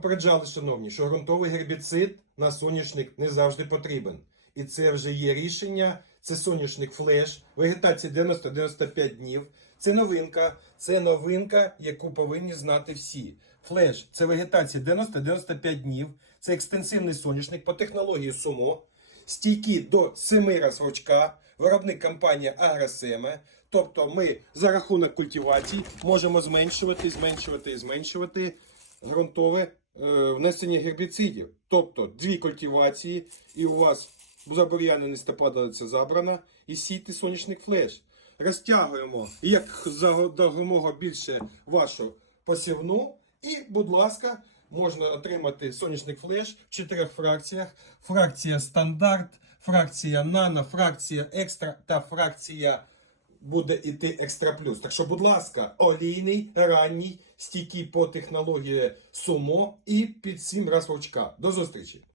попереджали, шановні, що ґрунтовий гербіцид на соняшник не завжди потрібен. І це вже є рішення. Це соняшник флеш, вегетація 90-95 днів. Це новинка, це новинка, яку повинні знати всі. Флеш це вегетація 90-95 днів. Це екстенсивний соняшник по технології СУМО, стійкі до 7 раз рочка, виробник компанія Агросеме. Тобто ми за рахунок культивації можемо зменшувати, зменшувати і зменшувати ґрунтове внесення гербіцидів. Тобто дві культивації, і у вас листопада це забрано, і сійте сонячник флеш. Розтягуємо як загомога більше вашу посівну. І, будь ласка, можна отримати сонячник флеш в чотирьох фракціях: фракція стандарт, фракція нано, фракція екстра та фракція буде іти екстра плюс. Так що, будь ласка, олійний, ранній, стійкий по технології сумо і під 7 раз очка. До зустрічі!